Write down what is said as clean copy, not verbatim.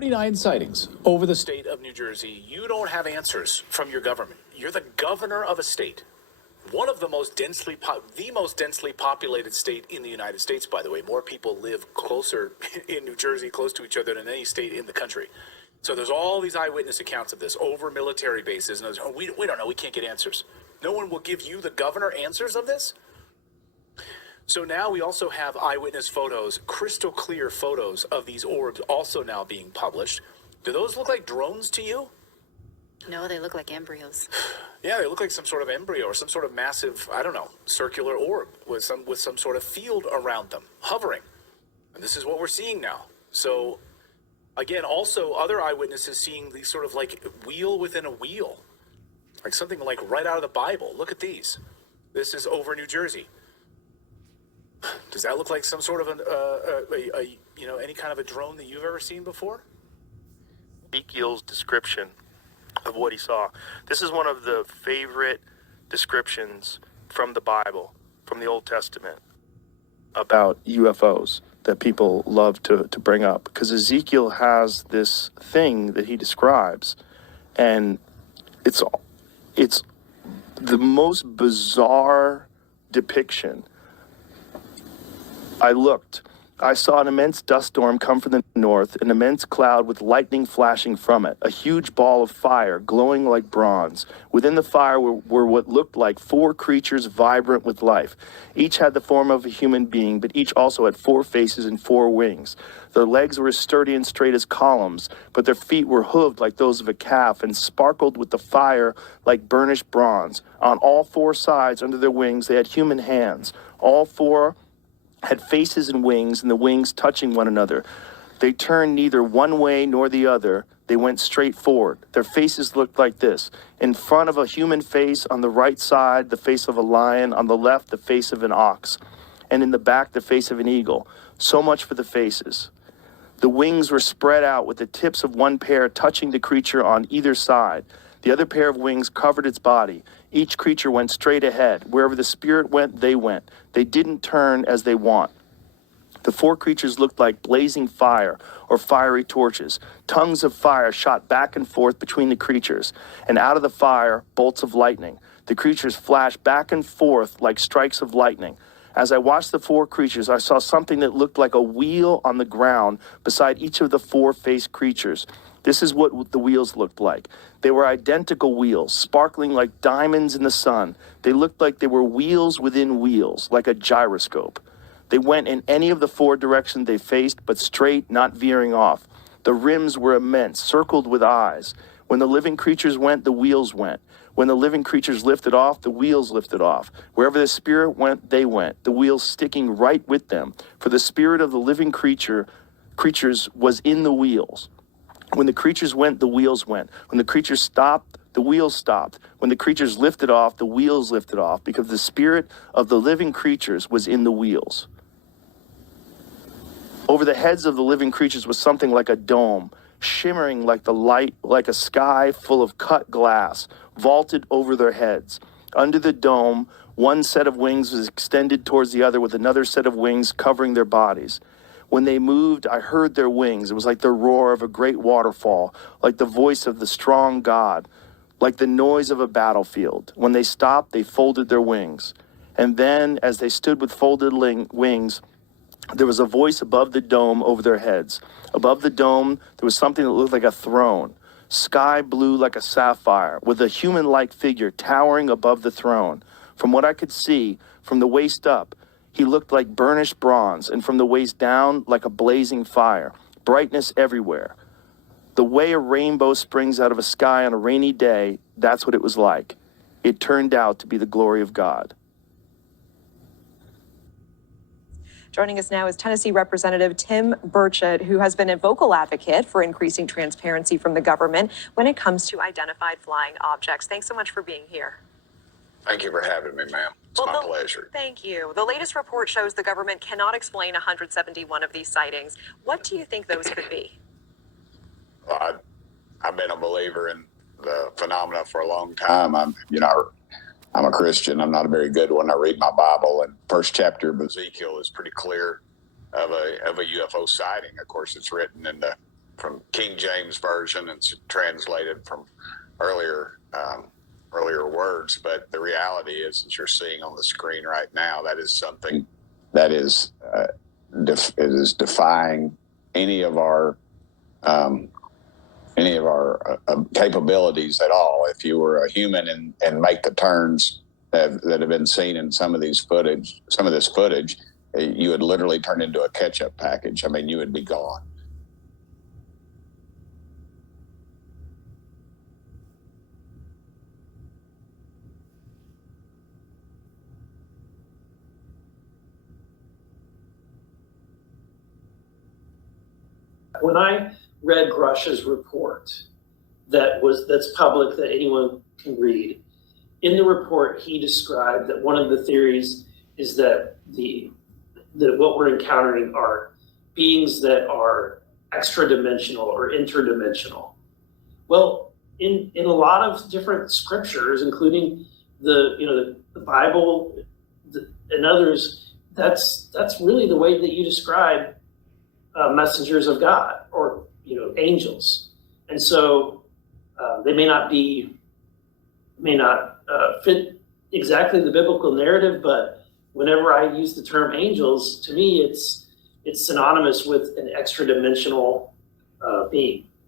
29 sightings over the state of New Jersey. You don't have answers from your government. You're the governor of a state. One of the most densely populated state in the United States, by the way. More people live closer in New Jersey, close to each other than any state in the country. So there's all these eyewitness accounts of this over military bases. And we don't know. We can't get answers. No one will give you, the governor, answers of this. So now we also have eyewitness photos, crystal clear photos of these orbs also now being published. Do those look like drones to you? No, they look like embryos. Yeah, they look like some sort of embryo or some sort of massive, I don't know, circular orb with some sort of field around them, hovering. And this is what we're seeing now. So, again, also other eyewitnesses seeing these sort of like wheel within a wheel, like something like right out of the Bible. Look at these. This is over New Jersey. Does that look like some sort of any kind of a drone that you've ever seen before? Ezekiel's description of what he saw. This is one of the favorite descriptions from the Bible, from the Old Testament, about UFOs that people love to bring up. Because Ezekiel has this thing that he describes, and it's the most bizarre depiction. I saw an immense dust storm come from the north, an immense cloud with lightning flashing from it, a huge ball of fire glowing like bronze. Within the fire were what looked like 4 creatures vibrant with life. Each had the form of a human being, but each also had 4 faces and 4 wings. Their legs were as sturdy and straight as columns, but their feet were hooved like those of a calf and sparkled with the fire like burnished bronze. On all 4 sides under their wings they had human hands. All 4 had faces and the wings touching one another. They turned neither one way nor the other. They went straight forward. Their faces looked like this. In front of a human face, on the right side, the face of a lion, on the left, the face of an ox, and in the back, the face of an eagle. So much for the faces. The wings were spread out with the tips of one pair touching the creature on either side. The other pair of wings covered its body. Each creature went straight ahead. Wherever the spirit went, they went. They didn't turn as they want. The 4 creatures looked like blazing fire or fiery torches. Tongues of fire shot back and forth between the creatures, and out of the fire, bolts of lightning. The creatures flashed back and forth like strikes of lightning. As I watched the 4 creatures, I saw something that looked like a wheel on the ground beside each of the 4-faced creatures. This is what the wheels looked like. They were identical wheels, sparkling like diamonds in the sun. They looked like they were wheels within wheels, like a gyroscope. They went in any of the 4 directions they faced, but straight, not veering off. The rims were immense, circled with eyes. When the living creatures went, the wheels went. When the living creatures lifted off, the wheels lifted off. Wherever the spirit went, they went, the wheels sticking right with them. For the spirit of the living creatures was in the wheels. When the creatures went, the wheels went. When the creatures stopped, the wheels stopped. When the creatures lifted off, the wheels lifted off, because the spirit of the living creatures was in the wheels. Over the heads of the living creatures was something like a dome, shimmering like the light, like a sky full of cut glass, vaulted over their heads. Under the dome, one set of wings was extended towards the other with another set of wings covering their bodies. When they moved, I heard their wings. It was like the roar of a great waterfall, like the voice of the strong God, like the noise of a battlefield. When they stopped, they folded their wings. And then, as they stood with folded wings, there was a voice above the dome over their heads. Above the dome, there was something that looked like a throne, sky blue like a sapphire, with a human-like figure towering above the throne. From what I could see, from the waist up, he looked like burnished bronze, and from the waist down, like a blazing fire. Brightness everywhere. The way a rainbow springs out of a sky on a rainy day, that's what it was like. It turned out to be the glory of God. Joining us now is Tennessee Representative Tim Burchett, who has been a vocal advocate for increasing transparency from the government when it comes to identified flying objects. Thanks so much for being here. Thank you for having me, ma'am. It's my pleasure. Thank you. The latest report shows the government cannot explain 171 of these sightings. What do you think those could be? Well, I've been a believer in the phenomena for a long time. I'm a Christian. I'm not a very good one. I read my Bible, and first chapter of Ezekiel is pretty clear of a UFO sighting. Of course, it's written in the from King James Version. It's translated from earlier words, but the reality is, as you're seeing on the screen right now, that is something that is defying any of our capabilities at all. If you were a human and make the turns that have been seen in some of this footage, you would literally turn into a ketchup package. I mean, you would be gone. When I read Grush's report that's public, that anyone can read, in the report he described that one of the theories is that what we're encountering are beings that are extra-dimensional or interdimensional. Well, in a lot of different scriptures, including the Bible and others, that's really the way that you describe messengers of God, or angels. And so they may not fit exactly the biblical narrative, but whenever I use the term angels, to me it's synonymous with an extra dimensional being.